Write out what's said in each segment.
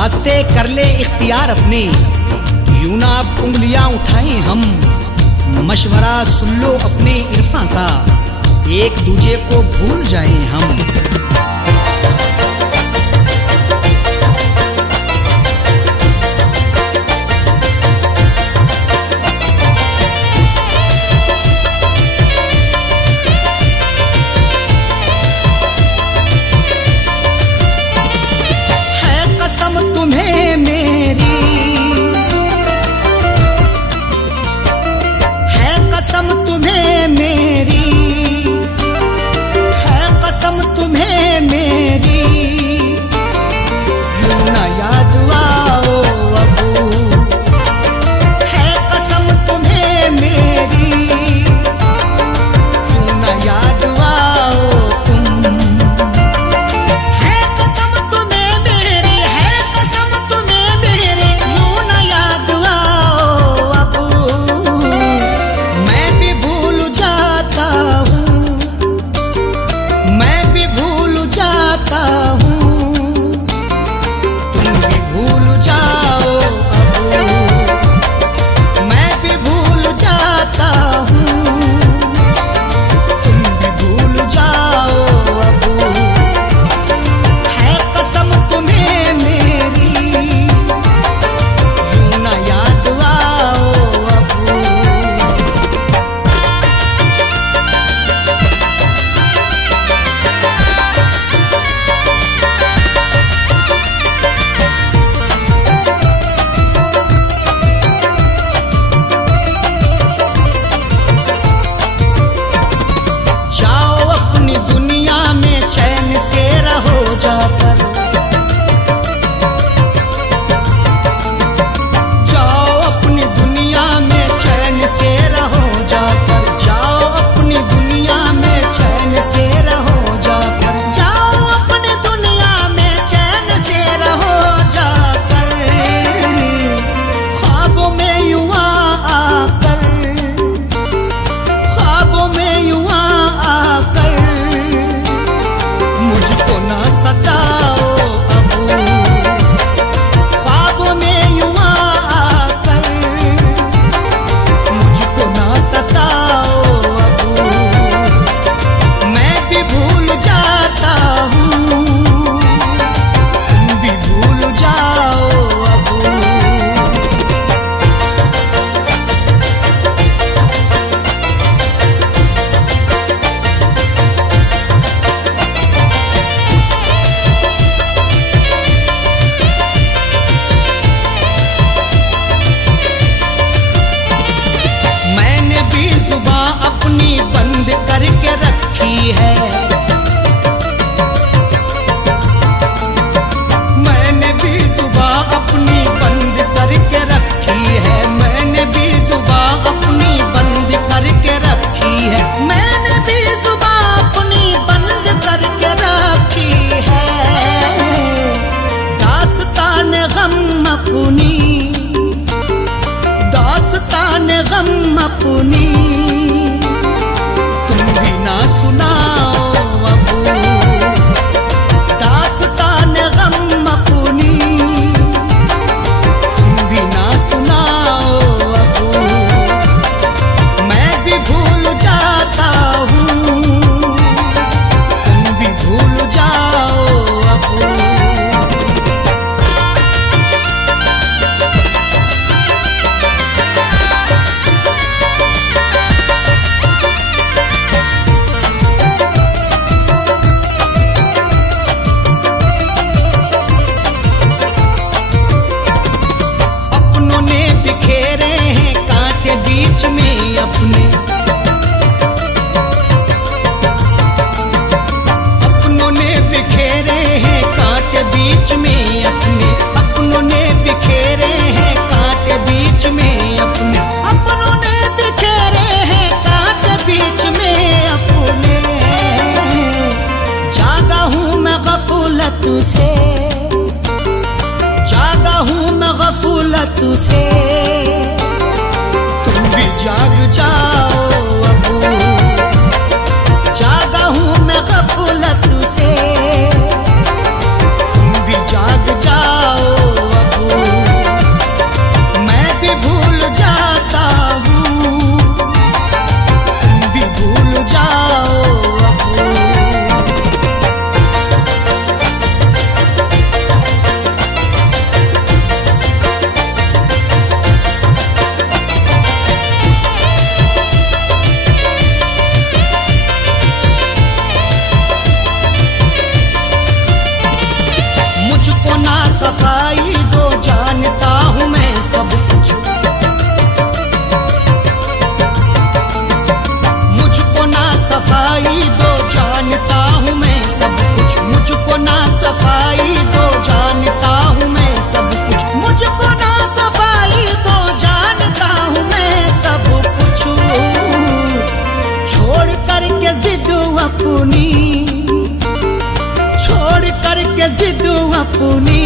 रास्ते कर ले इख्तियार अपने, यूं ना अब उंगलियां उठाएं हम। मशवरा सुन लो अपने इरफा का, एक दूजे को भूल जाएं हम। अपनी तुम भी ना सुनाओ अब दास्तान गम अपनी, तुम भी ना सुनाओ अब मैं भी भूल जाता हूँ, तुम भी भूल जाओ अब। बिखेरे हैं कांटे बीच में अपने, अपनों ने बिखेरे हैं कांटे बीच में अपने, अपनों ने बिखेरे हैं कांटे बीच में अपने, अपनों ने बिखेरे हैं कांटे बीच में अपने। जागा हूँ मैं गफलत से, जागा हूँ मैं गफलत से, तुम भी जाग जाओ अब। जागा हूँ मैं गफलत से, तुम भी जाग जाओ ना सफाई दो, जानता हूँ मैं सब कुछ। मुझको ना सफाई दो, जानता हूँ मैं सब कुछ। मुझको ना सफाई दो, जानता हूँ मैं सब कुछ। मुझको ना सफाई दो, जानता हूँ मैं सब कुछ। छोड़ करके जिद अपनी, छोड़ करके जिद अपनी,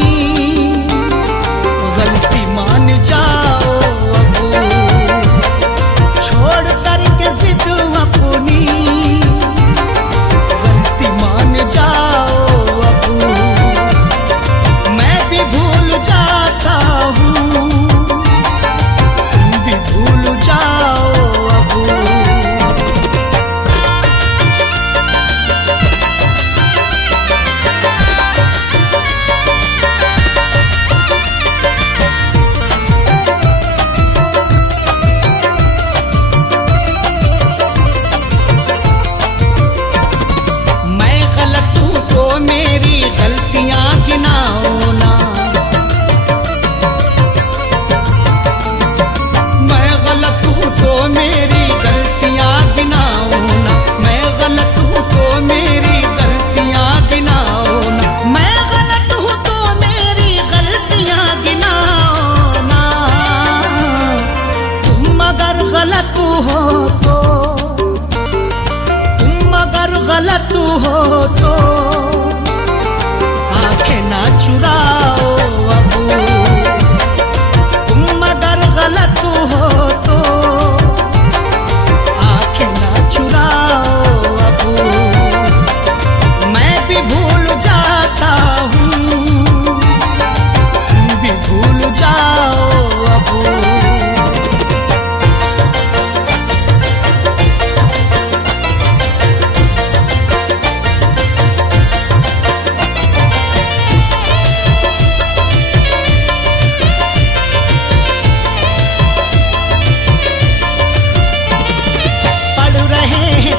गलती मान जाओ अब। छोड़ करके जिद अपनी, गलती मान जाओ अब। मैं भी भूल जाता हूँ, तुम भी भूल जाओ अब। मेरी गलतियां गिनाओ ना, मैं गलत हूँ तो मेरी गलतियां गिनाओ ना। मैं गलत हूँ तो मेरी गलतियां गिनाओ ना। मैं गलत हूँ तो मेरी गलतियां गिनाओ ना। तुम अगर गलत हो तो, तुम अगर गलत हो तो ना चुराओ अब। तुम अगर गलत हो तो आंखें ना चुराओ अब। मैं भी भूल जाता हूँ, तुम भी भूल जाओ अब।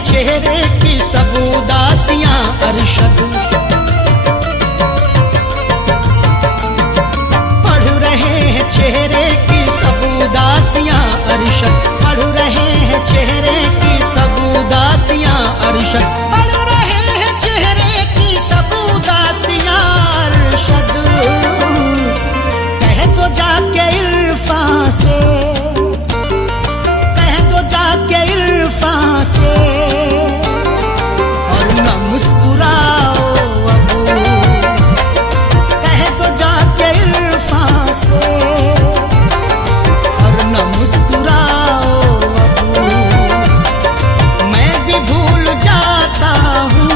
चेहरे की सब उदासियां अरशद, पढ़ रहे हैं चेहरे की सब उदासियां अरशद। पढ़ रहे हैं चेहरे की सब उदासियां अरशद। पढ़ रहे हैं चेहरे की सब उदासियां अरशद। कह दो जाके इरफान से, कह दो जाके इरफान से, मुस्कुराओ अब। कह दो जाके इरफान से और न मुस्कुराओ अब। मैं भी भूल जाता हूँ,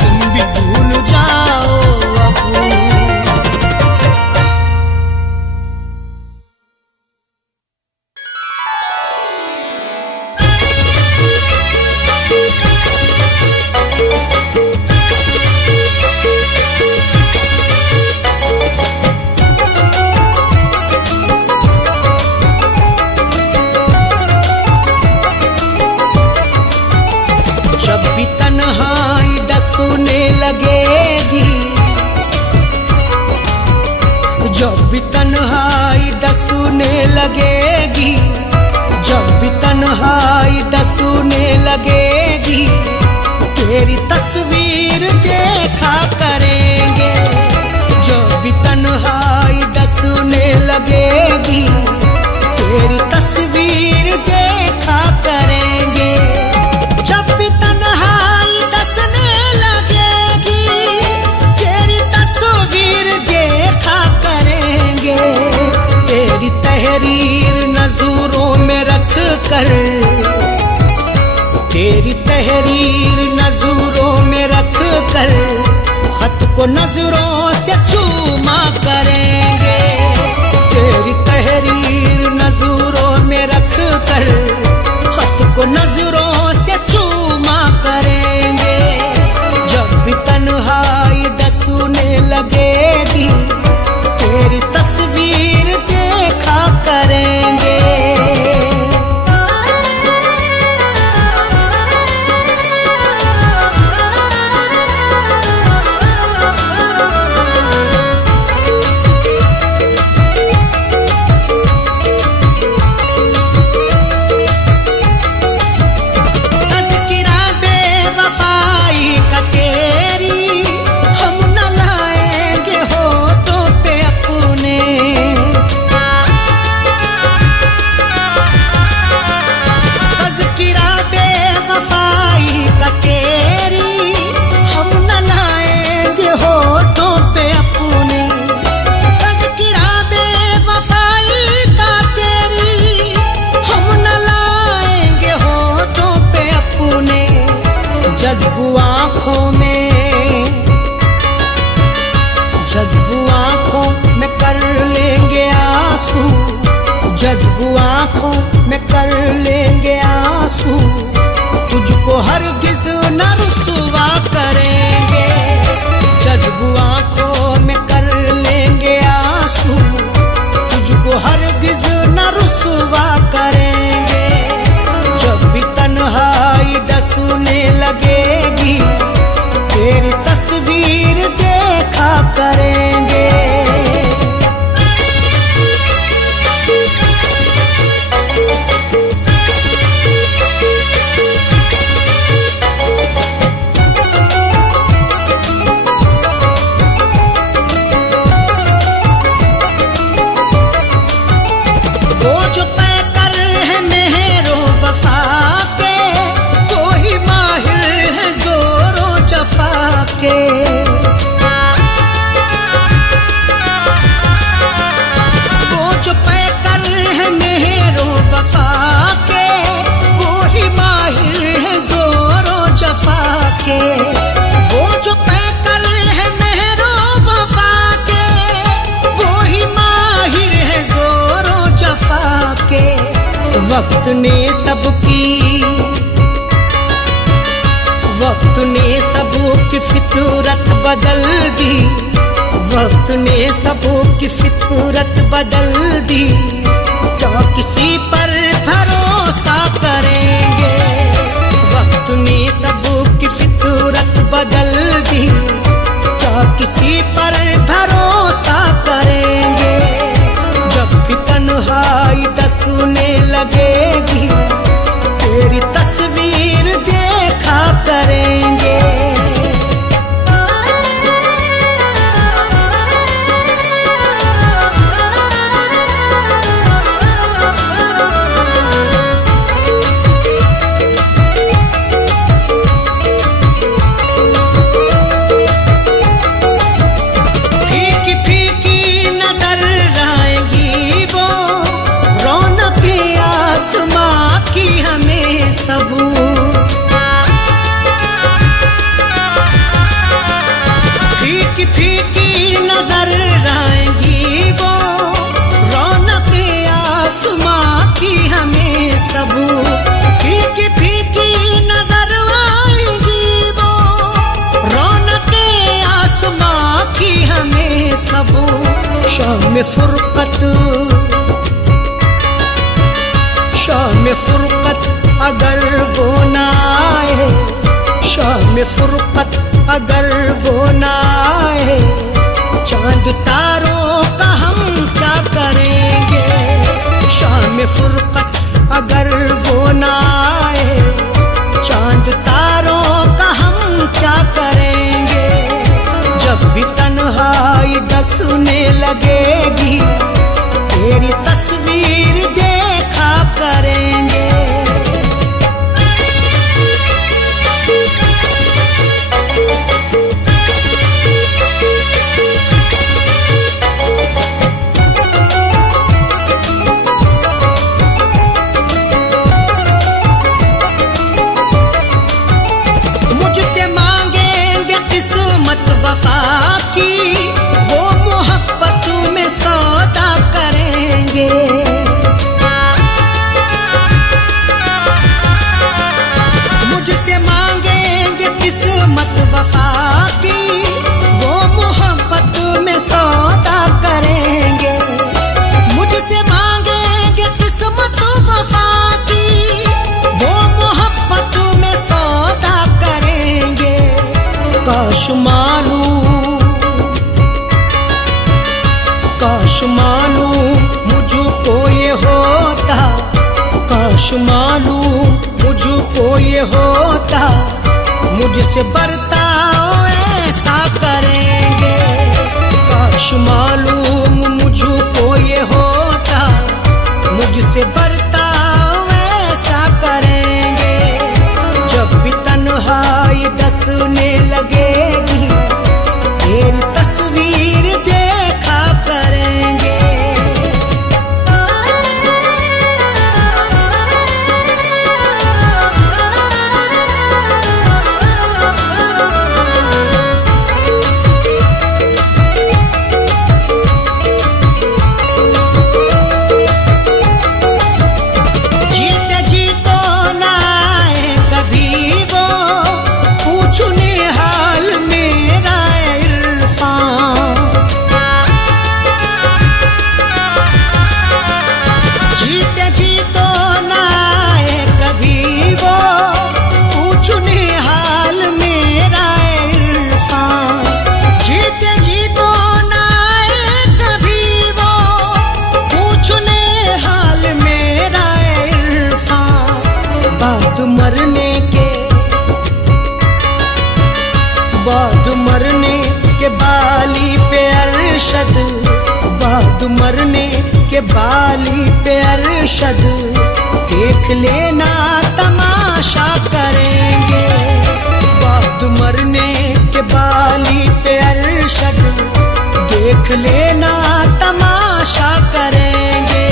तुम भी भूल जाओ अब। जब भी तन्हाई डसूने लगेगी, जब भी तन्हाई डसूने लगेगी, तेरी तस्वीर देखा करेंगे। जब भी तन्हाई डसूने लगेगी, तेरी तस्वीर देखा करेंगे। जब भी तन्हाई डसने लगेगी, तेरी तस्वीर देखा करेंगे। तेरी तहरीर नजरों में रख कर, तेरी तहरीर नजरों में रख कर, खत को नजरों से चूमा करेंगे। तेरी तहरीर नजरों में रख कर, खत को नजरों से चूमा करेंगे। जब भी तन्हाई डसूने लगेगी, तेरी तस्वीर देखा करेंगे। हरगिज न रुसवा करेंगे, जज्बू आंखों में कर लेंगे आंसू, तुझको हरगिज न रुसवा करेंगे। जब भी तन्हाई डसने लगेगी, तेरी तस्वीर देखा करेंगे। वो जो पैकर है मेहरो वफा के, वो ही माहिर है जोरो जफा के। वो जो पैकर है मेहरो वफा के, वो ही माहिर है जोरो जफा के। वो जो पैकर है मेहरो वफा के, वो ही माहिर है जोरो जफा के। वक्त ने सबकी फितरत बदल दी, वक्त ने सबकी फितरत बदल दी। क्या किसी पर भरोसा करेंगे, वक्त ने सबकी फितरत बदल दी। क्या किसी पर भरोसा करेंगे, जब भी तन्हाई डसने लगेगी, तेरी तस्वीर देखा करेंगे। फीकी फीकी नजर आएगी वो, रौनक आसमां की हमें सब। फीकी फीकी नजर आएगी वो, रौनक आसमां की हमें सब। फीकी फीकी नजर आएगी वो, रौनक आसमां की हमें सब। शाम फुरकत, शाम फुरकत अगर वो ना आए, शाम फुरकत अगर वो ना आए, चांद तारों का हम क्या करेंगे। शाम फुरकत अगर वो ना आए, चांद तारों का हम क्या करेंगे। जब भी तन्हाई डसने लगेगी, तेरी तस्वीर देखा करेंगे। मुझसे मांगेंगे किस्मत वफा की, वो मोहब्बत में सौदा करेंगे। मुझसे मांगेंगे किस्मत वफा की, वो मोहब्बत में सौदा करेंगे। मुझसे मांगेंगे किस्मत वफा की, वो मोहब्बत में सौदा करेंगे। काश मालूम मुझको ये होता, काश मालूम मुझको ये होता, मुझसे बर्ताव ऐसा करेंगे। काश मालूम मुझको ये होता, मुझसे बर्ताव ऐसा करेंगे। जब भी तन्हाई डसने लगेगी, तेरी तस्वीर देखा करेंगे। के बाली पे अरशद, देख लेना तमाशा करेंगे। बाद मरने के बाली पे अरशद, देख लेना तमाशा करेंगे।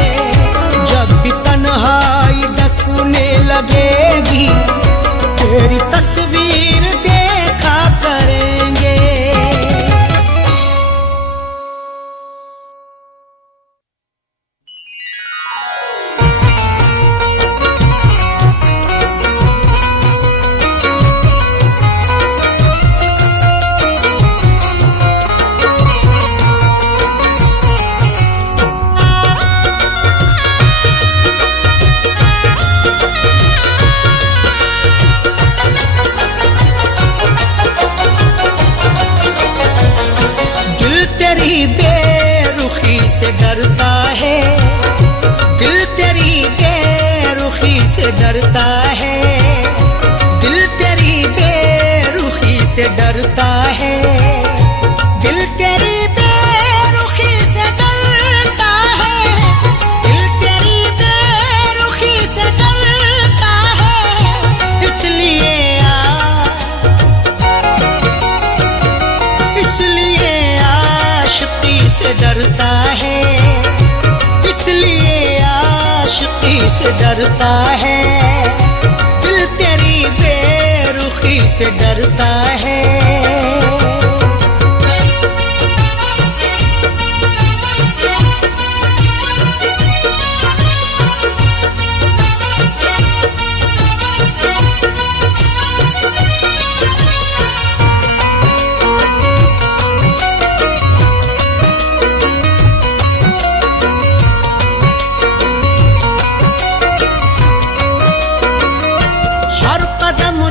जब भी तन्हाई डसने लगेगी, तेरी तस्वीर देखा करेंगे। बेरुखी से डरता है, दिल तेरी बेरुखी से डरता है, दिल तेरी बेरुखी से डरता है, दिल तेरी बेरुखी से डरता है, दिल तेरी बेरुखी से डरता है। इसलिए आशिकी से डरता है, इसलिए आशिकी से डरता है, दिल तेरी बेरुखी से डरता है।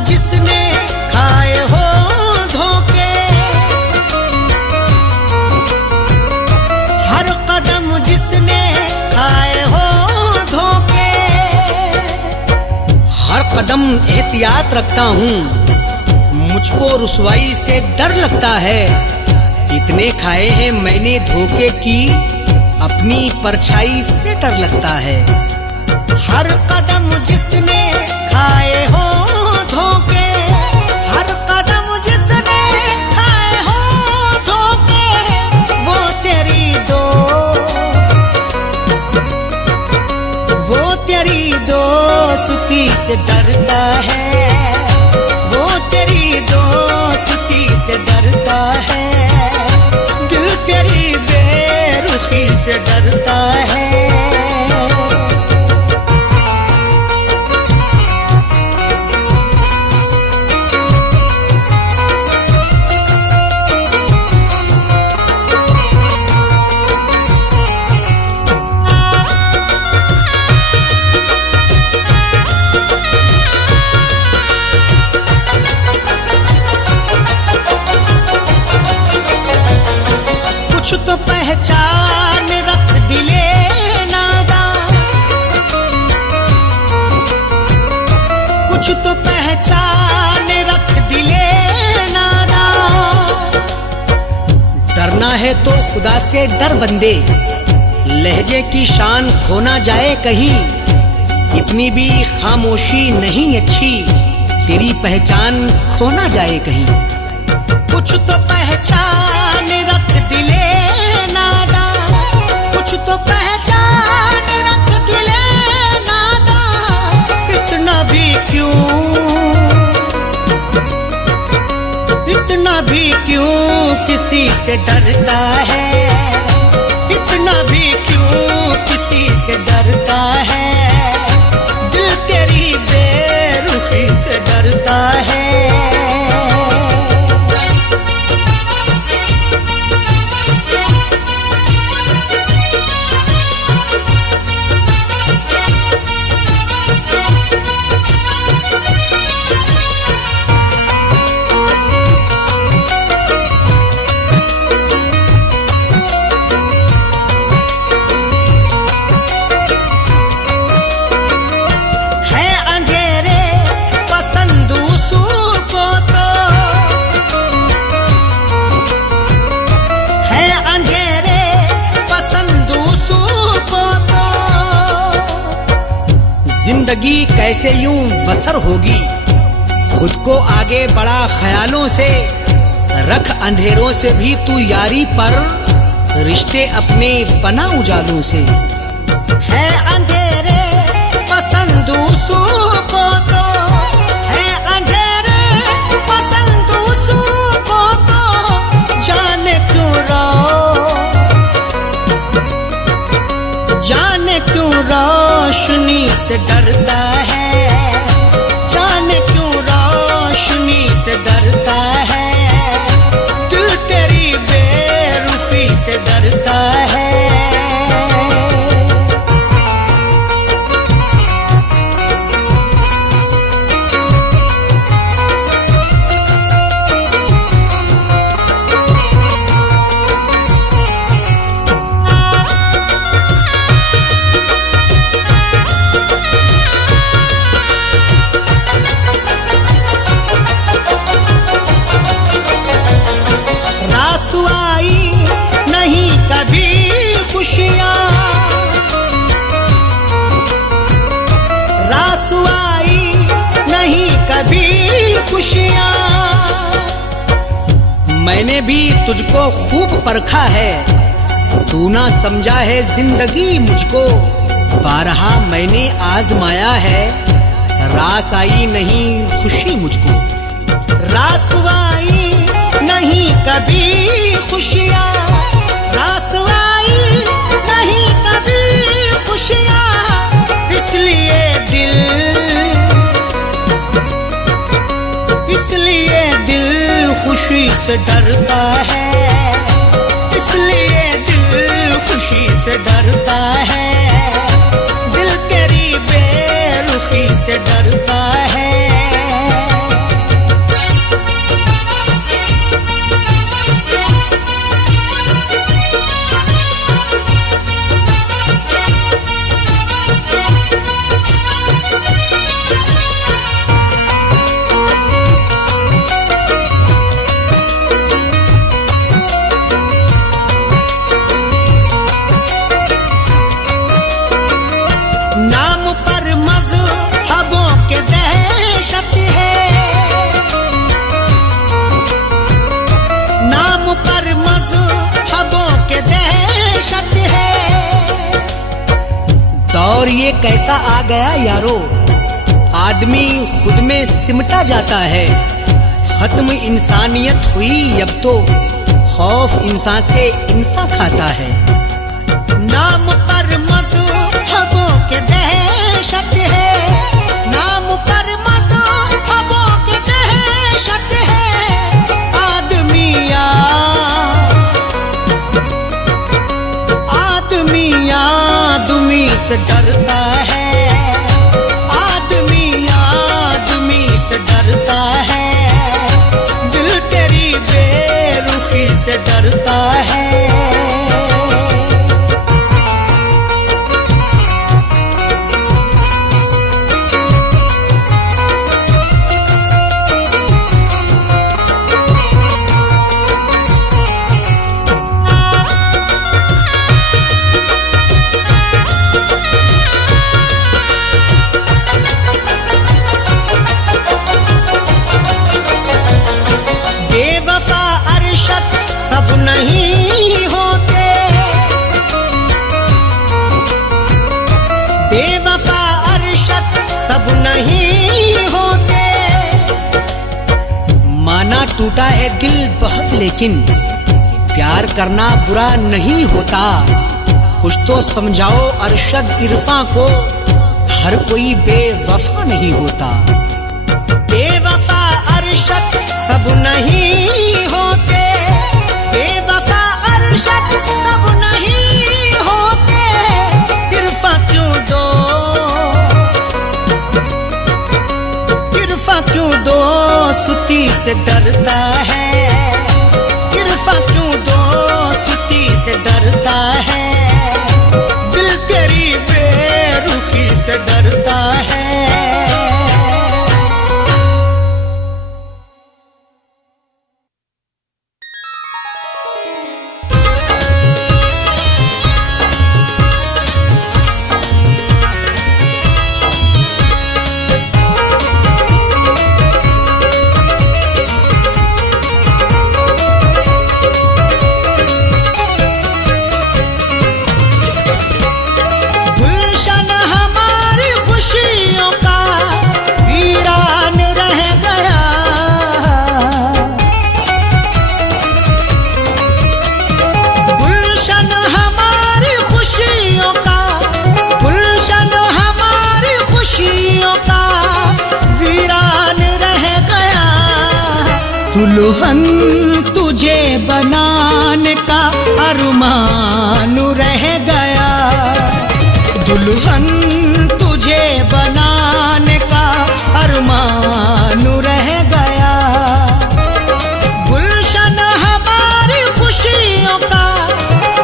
जिसने खाए हो धोखे, हर कदम जिसने खाए हो धोखे, हर कदम एहतियात रखता हूँ, मुझको रुसवाई से डर लगता है। इतने खाए हैं मैंने धोखे की, अपनी परछाई से डर लगता है। हर कदम जिसने खाए हो धोखे, हर कदम जिसने खाए हो धोखे, वो तेरी दोस्ती से डरता है, वो तेरी दोस्ती से डरता है, दिल तेरी बेरुखी से डरता है। कुछ तो पहचान रख दिले नादा, कुछ तो पहचान रख दिले नादा। डरना है तो खुदा से डर बंदे, लहजे की शान खो ना जाए कहीं। इतनी भी खामोशी नहीं अच्छी, तेरी पहचान खो ना जाए कहीं। कुछ तो पहचान रख दिले नादा, कुछ तो पहचान रख दिले नादा। इतना भी क्यों किसी से डरता है, इतना भी क्यों किसी से डरता है, दिल तेरी बेरुखी से डरता है। जिंदगी कैसे यूं बसर होगी। खुद को आगे बढ़ा ख्यालों से, रख अंधेरों से भी तू यारी पर, रिश्ते अपने बना उजालों से। है अंधेरे पसंद दूसरों को तो, है अंधेरे पसंद दूसरों को तो, जाने क्यों रोशनी से डरता है, जाने क्यों रोशनी से डरता है, दिल तेरी बेरुखी से डरता है। मैंने भी तुझको खूब परखा है, तू ना समझा है जिंदगी मुझको। बारहा मैंने आजमाया है, रास आई नहीं खुशी मुझको। रास आई नहीं कभी खुशियाँ, रास आई नहीं कभी खुशियाँ, इसलिए दिल खुशी से डरता है, इसलिए दिल खुशी से डरता है, दिल तेरी बेरुखी से डरता है। और ये कैसा आ गया यारो, आदमी खुद में सिमटा जाता है। खत्म इंसानियत हुई अब तो, खौफ इंसान से इंसान खाता है। नाम पर मज़हबों के दहशत है, नाम पर मज़हबों के दहशत है। आदमी से डरता है, आदमी से डरता है, दिल तेरी बेरुखी से डरता है। सब नहीं होते, बेवफा अरशद सब नहीं होते। माना टूटा है दिल बहुत, लेकिन प्यार करना बुरा नहीं होता। कुछ तो समझाओ अरशद इरफां को, हर कोई बेवफा नहीं होता। बेवफा अरशद सब नहीं होते, बेवफा अरशद सब नहीं होते। इरफां क्यों दोस्ती से डरता है, इरफां क्यों दोस्ती से डरता है, दिल तेरी बेरुखी से डरता है। दुल्हन तुझे बनाने का अरमान रह गया, दुल्हन तुझे बनाने का अरमान रह गया। गुलशन हमारी खुशियों का,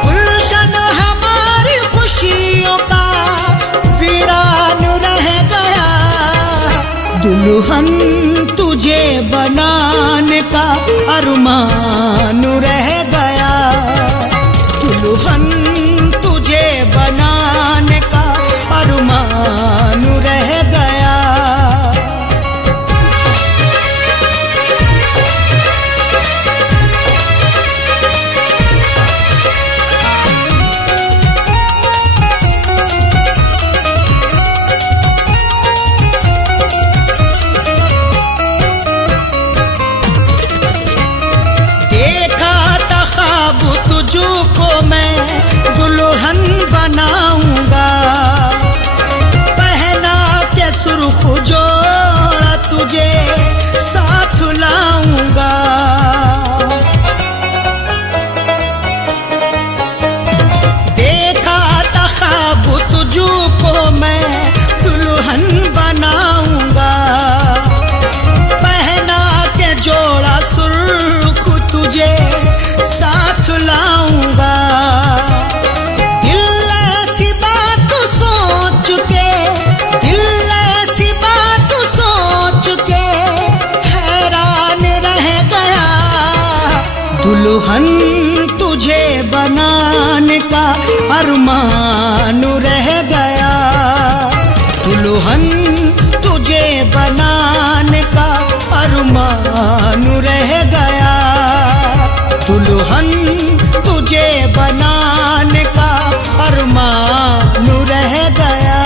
गुलशन हमारी खुशियों का वीरान रह गया। दुल्हन तुझे बनाने का अरमान रह गया, दुल्हन तुझे बनाने का अरमान रह गया। तुझको मैं दुल्हन बनाऊंगा, पहना के सुर्ख जोड़ा तुझे साथ लाऊंगा। देखा था ख्वाब तुझको मैं दुल्हन बनाऊंगा, पहना के जोड़ा सुर्ख तुझे साथ लाऊंगा। दिल ऐसी बात सोच के, दिल ऐसी बात सोच के हैरान रह गया। दुल्हन तुझे बनाने का अरमान रह गया, दुल्हन तुझे बनाने का अरमान रह गया। दुल्हन तुझे बनाने का अरमान रह गया।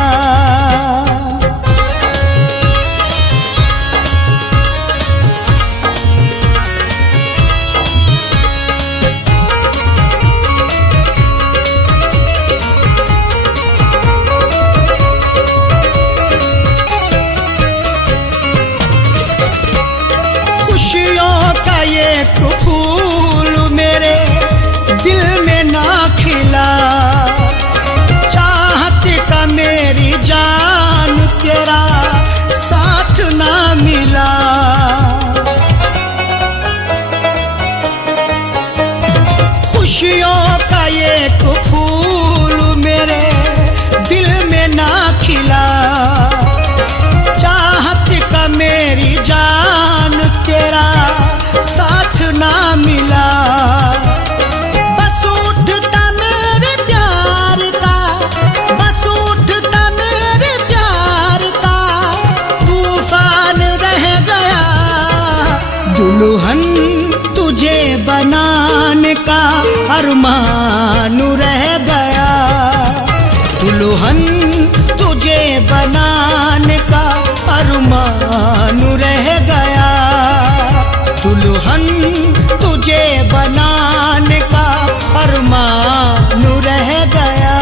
खुशियों का ये फूल मेरे दिल में ना खिला, चाहत का मेरी जान तेरा साथ ना मिला। खुशियों का ये फूल मेरे दिल में ना खिला, चाहत का मेरी जान तेरा साथ ना मिला। बस उठता मेरे प्यार का, बस उठता मेरे प्यार का तूफान रह गया। दुल्हन तुझे बनाने का अरमान रह गया, दुल्हन तुझे बनाने का अरमान रह गया। दुल्हन तुझे बनाने का अरमान रह गया।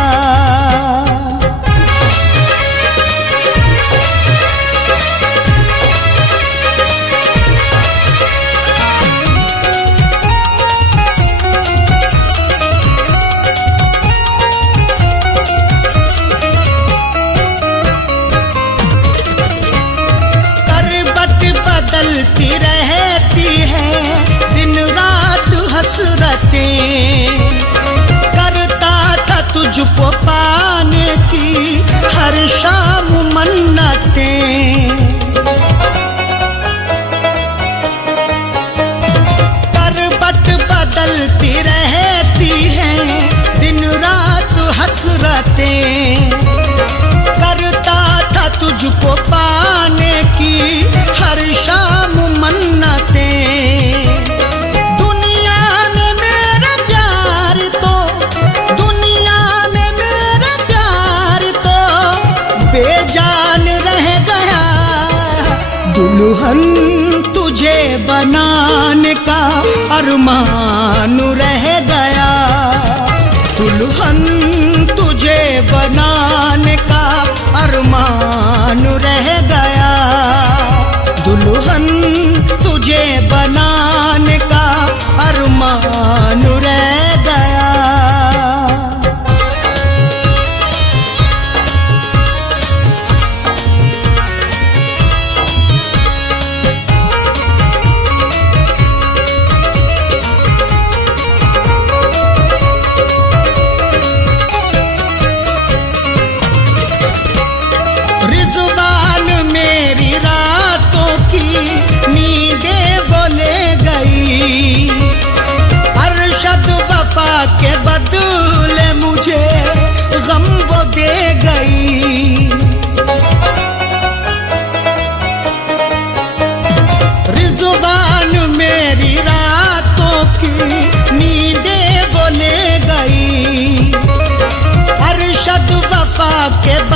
बदलती रहती है दिन रात हसरतें, करता था तुझको पाने की हर शाम मन्नतें। करवट बदलती रहती है दिन रात हसरतें, करता था तुझको पाने की हर शाम मन्नतें। दुनिया में मेरा प्यार तो, दुनिया में मेरा प्यार तो बेजान रह गया। दुल्हन तुझे बनाने का अरमान रह गया, दुल्हन तुझे बनाने का अरमान रह गया। दुल्हन तुझे बनाने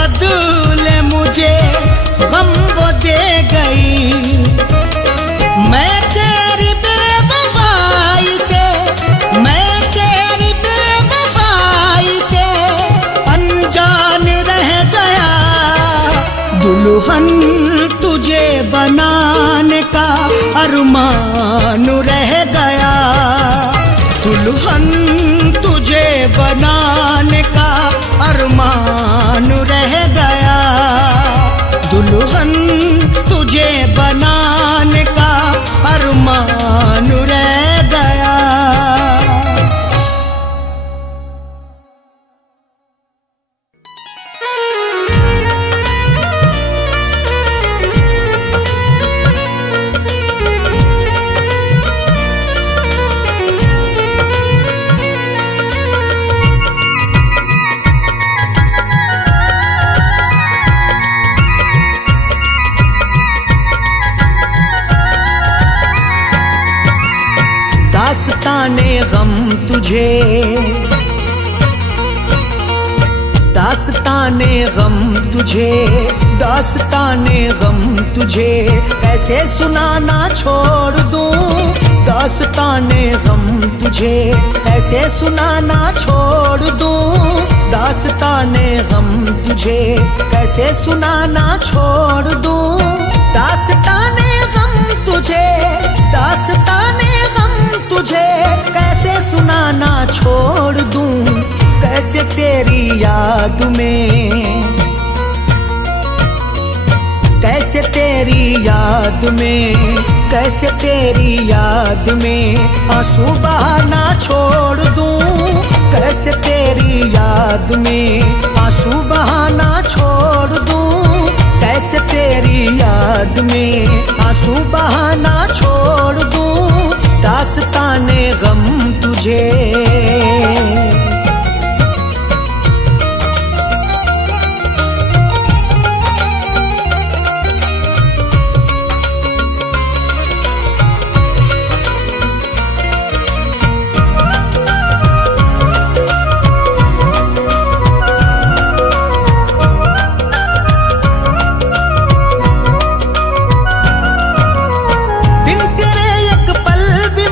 बदले मुझे गम वो दे गई। मैं तेरी बेवफाई से, मैं तेरी बेवफाई से अनजान रह गया। दुल्हन तुझे बनाने का अरमान रह गया। दुल्हन तुझे बनाने का अरमान रह गया। दुल्हन तुझे बनाने का अरमान रह गया। दास्ताने गम तुझे, दास्ताने गम तुझे, दास्ताने गम तुझे कैसे सुनाना छोड़ दूं। दास्ताने गम तुझे कैसे सुनाना छोड़ दूं। दास्ताने गम तुझे कैसे सुनाना छोड़ दूं। दास्ताने गम तुझे, दास्ताने गम तुझे कैसे सुनाना छोड़ दूं। कैसे तेरी याद में, कैसे तेरी याद में, कैसे तेरी याद में आंसू बहाना छोड़ दूं। कैसे तेरी याद में आंसू बहाना छोड़ दूं। कैसे तेरी याद में आंसू बहाना छोड़ दूं। दास्ताने गम तुझे।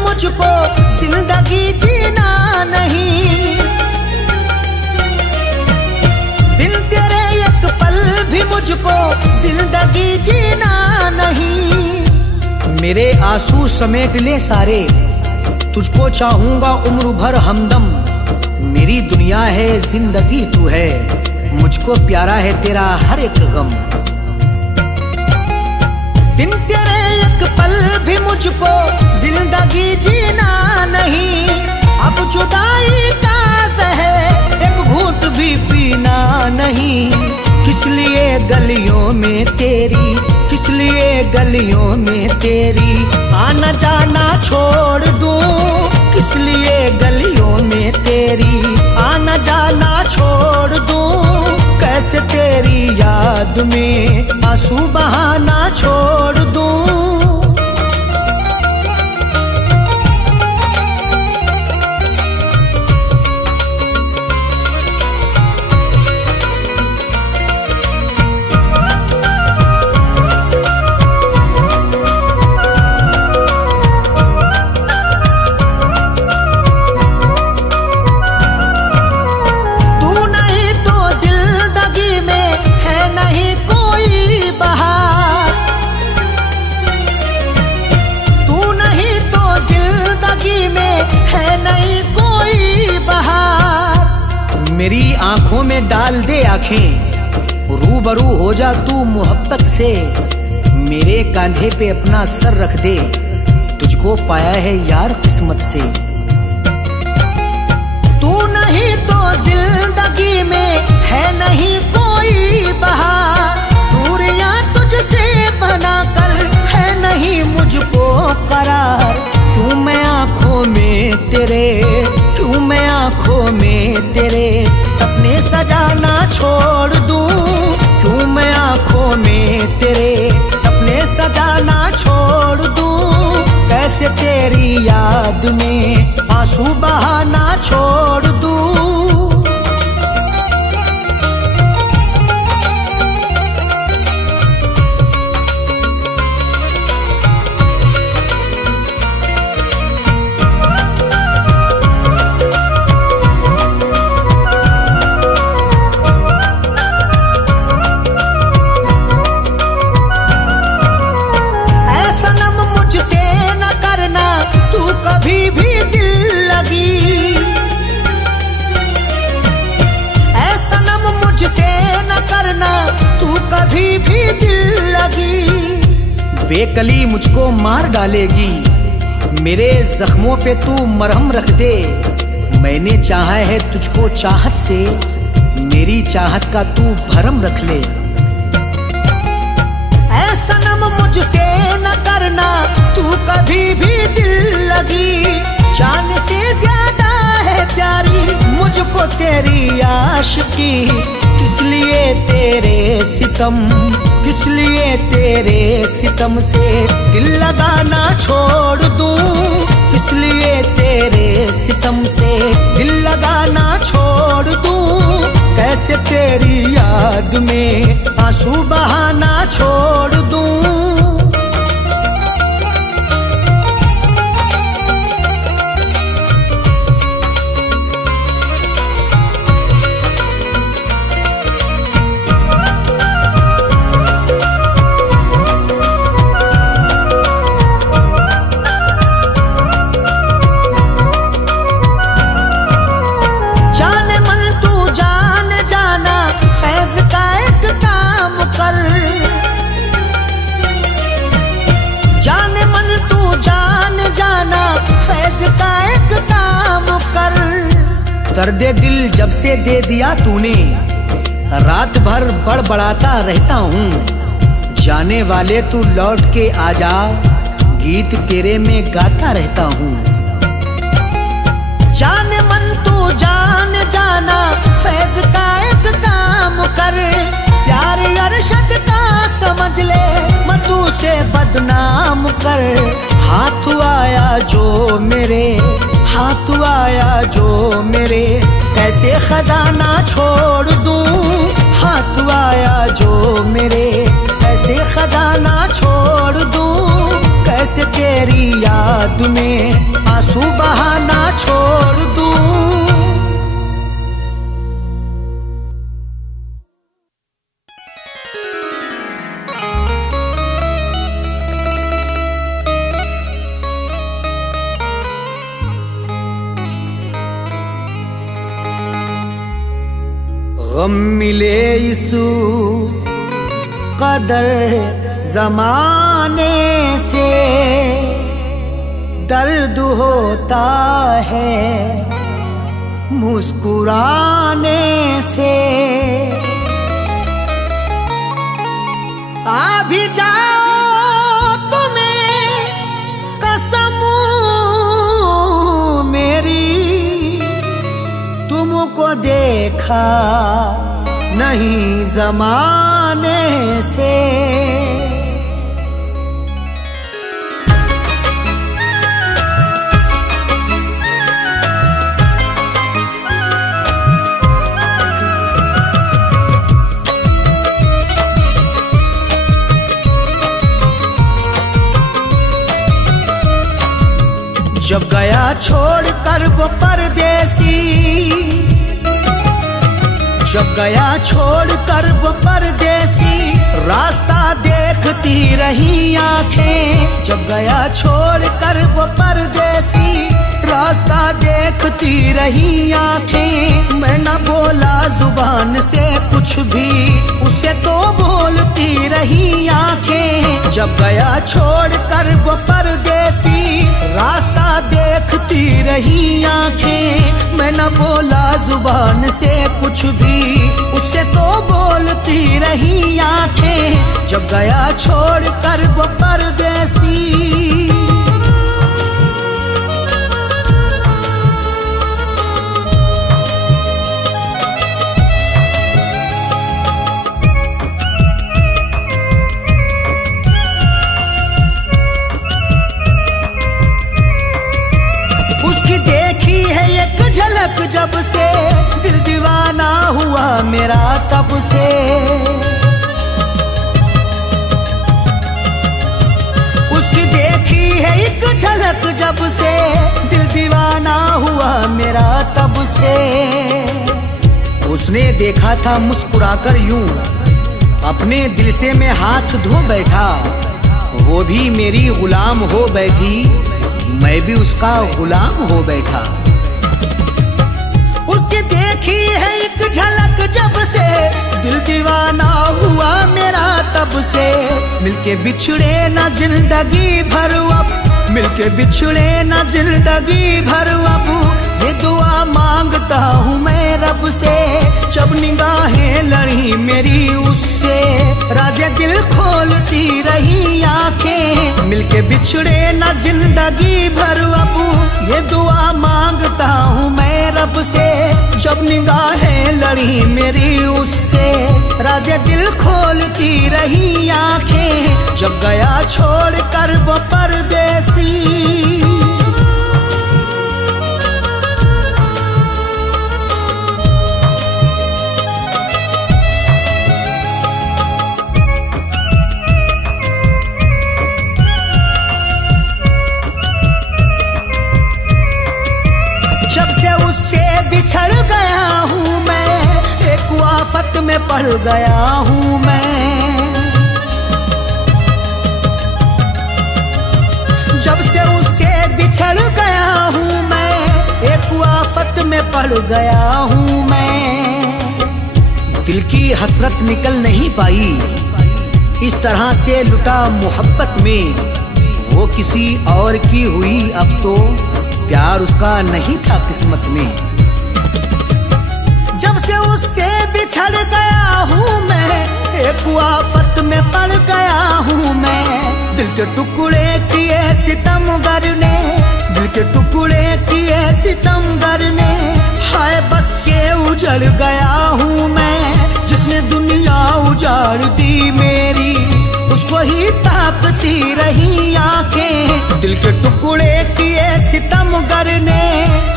मुझको जिंदगी जीना नहीं, बिन तेरे एक पल भी मुझको जिंदगी जीना नहीं। मेरे आंसू समेट ले सारे, तुझको चाहूंगा उम्र भर हमदम। मेरी दुनिया है जिंदगी तू है, मुझको प्यारा है तेरा हर एक गम। बिन तेरे एक पल भी मुझको जिंदगी जीना नहीं। अब जुदाई का ज़हर एक घूंट भी पीना नहीं। किस लिए गलियों में तेरी, किस लिए गलियों में तेरी आना जाना छोड़ दूं। किस लिए गलियों में तेरी आना जाना छोड़ दूं। कैसे तेरी याद में आंसू बहाना छोड़ दूं। मेरी आंखों में डाल दे आंखें, रूबरू हो जा तू मोहब्बत से। मेरे कांधे पे अपना सर रख दे, तुझको पाया है यार किस्मत से। तू नहीं तो जिंदगी में है नहीं कोई बहार। दूरियां तुझसे बना कर है नहीं मुझको करार। क्यों मैं आंखों में तेरे, क्यों मैं आंखों में तेरे सपने सजाना छोड़ दूं। क्यों मैं आंखों में तेरे सपने सजाना छोड़ दूं। कैसे तेरी याद में आंसू बहाना छोड़ दूं। भी दिल लगी। बेकली मुझको मार डालेगी, मेरे जख्मों पे तू मरहम रख दे। मैंने चाहा है तुझको चाहत से, मेरी चाहत का तू भरम रख ले। ऐ सनम मुझसे न करना तू कभी भी दिल लगी। जान से ज्यादा है प्यारी मुझको तेरी आशिकी। किस लिए तेरे सितम, किस लिए तेरे सितम से दिल लगाना छोड़ दूं। किस लिए तेरे सितम से दिल लगाना छोड़ दूं। कैसे तेरी याद में आंसू बहाना छोड़ दूं। दर्दे दिल जब से दे दिया तूने, रात भर बड़बड़ाता रहता हूँ। जाने वाले तू लौट के आजा, गीत तेरे में गाता रहता हूँ। जान मन तू जान जाना, फैज का एक काम कर। प्यार अरशद का समझ ले, मधु से बदनाम कर। हाथ आया जो मेरे, हाथ आया जो मेरे, कैसे खजाना छोड़ दूं। हाथ आया जो मेरे, कैसे खजाना छोड़ दूं। कैसे तेरी याद में आंसू बहाना छोड़ दूं। गम मिले इस कदर जमाने से, दर्द होता है मुस्कुराने से। आ भी जाओ तुम्हें कसम मेरी, तुमको देखा नहीं जमाने से। जब गया छोड़ कर वो परदेसी, जब गया छोड़ कर वो परदेसी, रास्ता देखती रही आंखें। जब गया छोड़ कर वो परदेसी, रास्ता देखती रही आंखें। मैं न बोला जुबान से कुछ भी, उसे तो बोलती रही आंखें। जब गया छोड़ कर वो परदेसी, रास्ता देखती रही आंखें। मैं न बोला जुबान से कुछ भी, उसे तो बोलती रही आंखें। जब गया छोड़ कर वो परदेसी। उसकी देखी है एक झलक जब से, दिल दीवाना हुआ मेरा तब से। उसकी देखी है एक झलक जब से, दिल दीवाना हुआ मेरा तब से। उसने देखा था मुस्कुराकर यूं, अपने दिल से मैं हाथ धो बैठा। वो भी मेरी गुलाम हो बैठी, मैं भी उसका गुलाम हो बैठा। उसकी देखी है एक झलक जब से, दिल दीवाना हुआ मेरा तब से, मिलके बिछड़े ना जिंदगी भर अब, मिलके बिछड़े ना जिंदगी भर अब, ये दुआ मांगता हूँ मैं रब से। जब निगाहें लड़ी मेरी उससे, राज़े दिल खोलती रही आंखें, मिलके बिछड़े ना जिंदगी भर अब, ये दुआ मांगता हूँ मैं रब से। जब निगाहें लड़ी मेरी उससे, राज़े दिल खोलती रही आंखें, जब गया छोड़ कर वो परदेसी। जब से उससे बिछड़ गया हूँ मैं, एक आफत में पड़ गया हूँ मैं। जब से उससे बिछड़ गया हूँ मैं, एक आफत में पड़ गया हूँ मैं। दिल की हसरत निकल नहीं पाई, इस तरह से लुटा मोहब्बत में, वो किसी और की हुई अब तो प्यार उसका नहीं था किस्मत में। जब से उससे बिछड़ गया हूँ मैं, एक आफत में पड़ गया हूँ मैं। दिल के टुकड़े किए सितमगर ने, दिल के टुकड़े किए सितमगर ने, हाय बस के उजड़ गया हूँ मैं। जिसने दुनिया उजाड़ दी मेरी, उसको ही ताकती रही आंखें, दिल के टुकड़े किए सितमगर ने,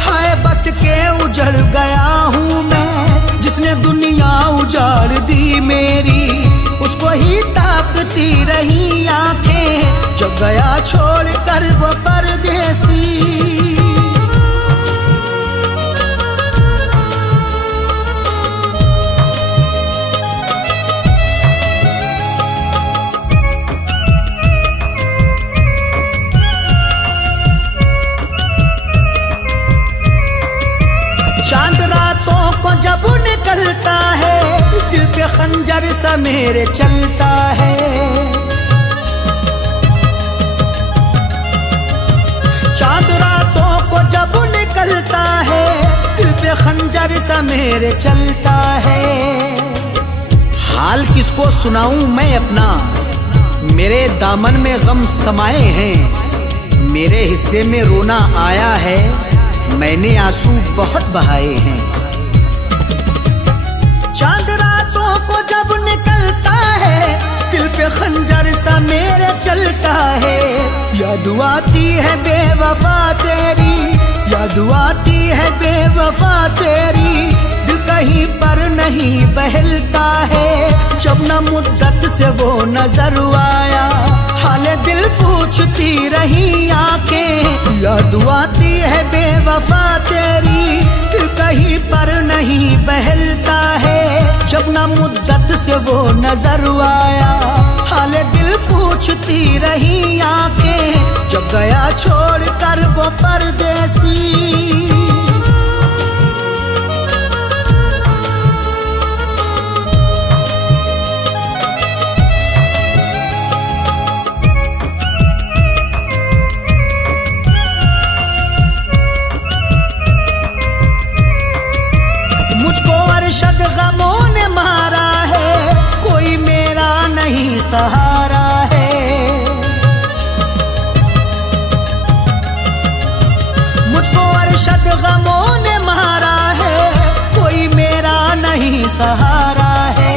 हाय बस के उजड़ गया हूँ मैं। जिसने दुनिया उजाड़ दी मेरी, उसको ही ताकती रही आंखें, जब गया छोड़ कर वो परदेसी। चांद रातों को जब निकलता है, दिल पे खंजर सा मेरे चलता है। चांद रातों को जब निकलता है, दिल पे खंजर सा मेरे चलता है। हाल किसको सुनाऊं मैं अपना, मेरे दामन में गम समाये हैं, मेरे हिस्से में रोना आया है, मैंने आंसू बहुत बहाए हैं। चांद रातों को जब निकलता है, दिल पे खंजर सा मेरे चलता है। याद आती है बेवफा तेरी, याद आती है बेवफा तेरी, दिल कहीं पर नहीं बहलता है। जब न मुद्दत से वो नजर आया, हाले दिल पूछती रही आंखें, याद आती है बेवफा तेरी, दिल कहीं पर नहीं बहलता है। जब न मुद्दत से वो नजर आया, हाले दिल पूछती रही आंखें, जब गया छोड़ कर वो परदेसी। अरशद गमों ने मारा है, कोई मेरा नहीं सहारा है। मुझको अरशद गमों ने मारा है, कोई मेरा नहीं सहारा है।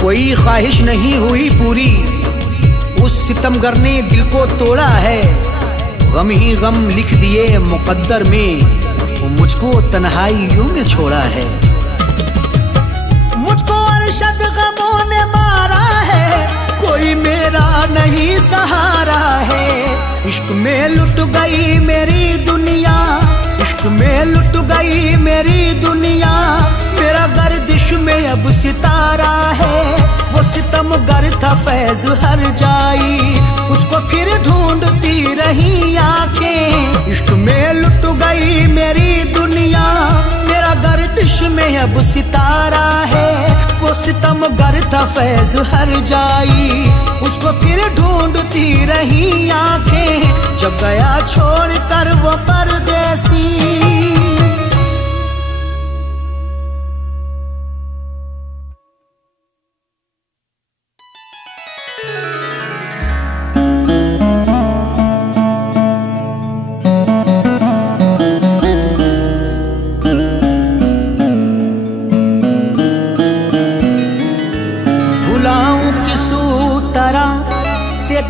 कोई ख्वाहिश नहीं हुई पूरी, उस सितमगर ने दिल को तोड़ा है। गम ही गम लिख दिए मुकद्दर में, मुझको तन्हाइयों में छोड़ा है। मुझको अरशद गमों ने मारा है, कोई मेरा नहीं सहारा है। इश्क में लुट गई मेरी दुनिया, इश्क में लुट गई मेरी दुनिया। मेरा गर्दिश में अब सितारा है, वो सितमगर था फैज हर जाई, उसको फिर ढूंढती रही आंखें। इश्क में लुट गई मेरी दुनिया, मेरा गर्दिश अर्श में अब सितारा है, वो सितमगर था फैज हर जाई, उसको फिर ढूंढती रही आंखें, जब गया छोड़ कर वो परदेसी।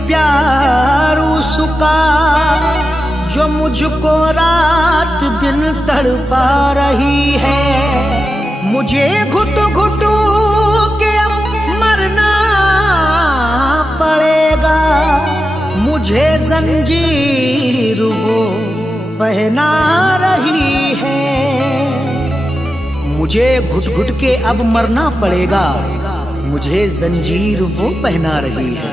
प्यार उसका जो मुझको रात दिन तड़पा रही है, मुझे घुट घुट के अब मरना पड़ेगा, मुझे जंजीर वो पहना रही है, मुझे घुट घुट के अब मरना पड़ेगा, मुझे जंजीर वो पहना रही है।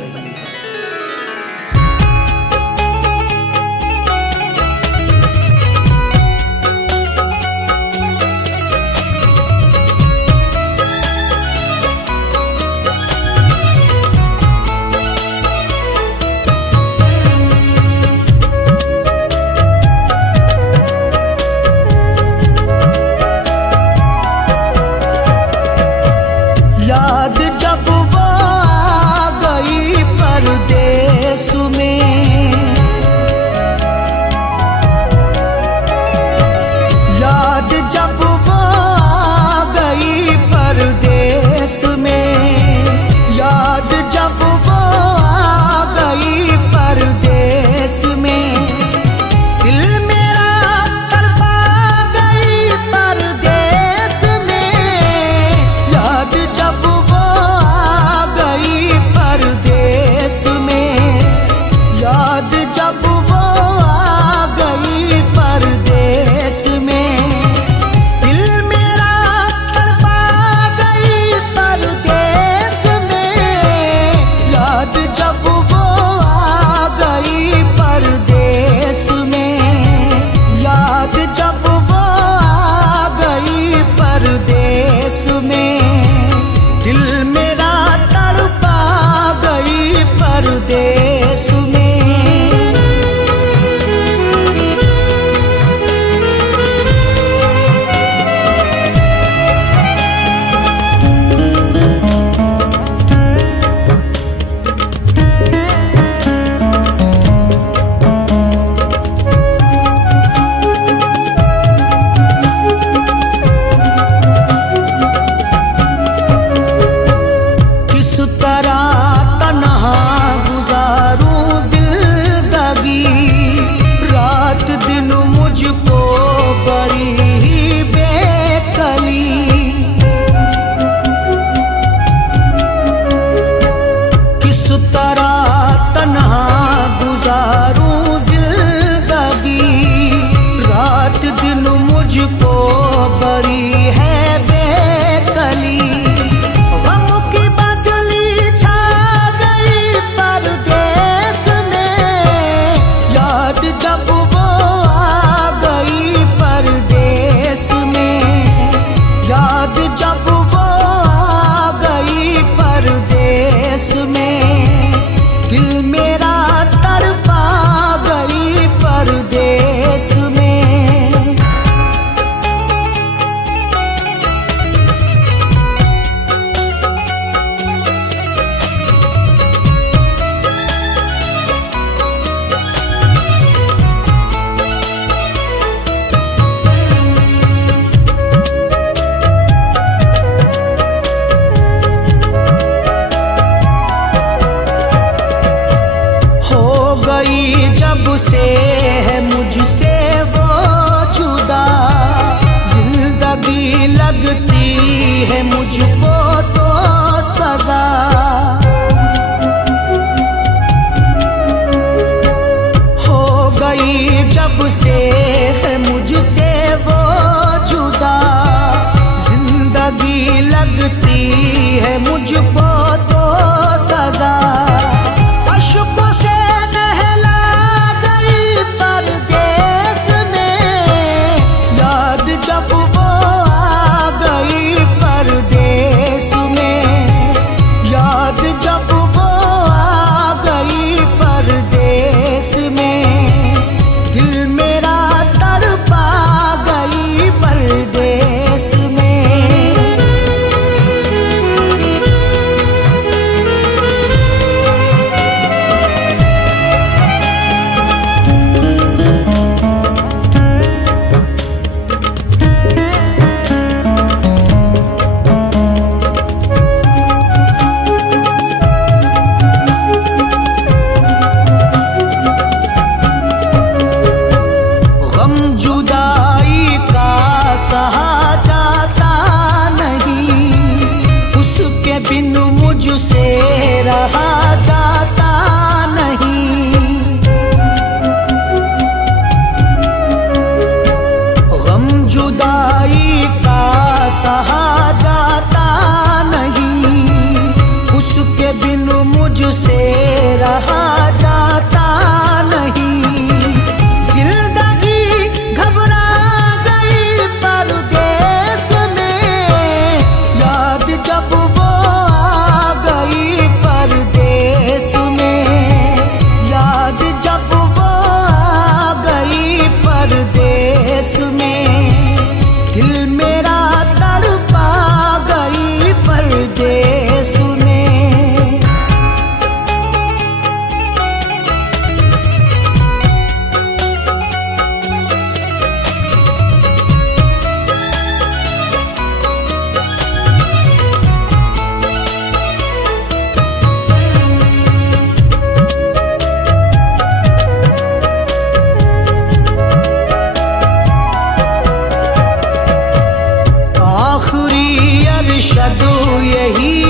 यही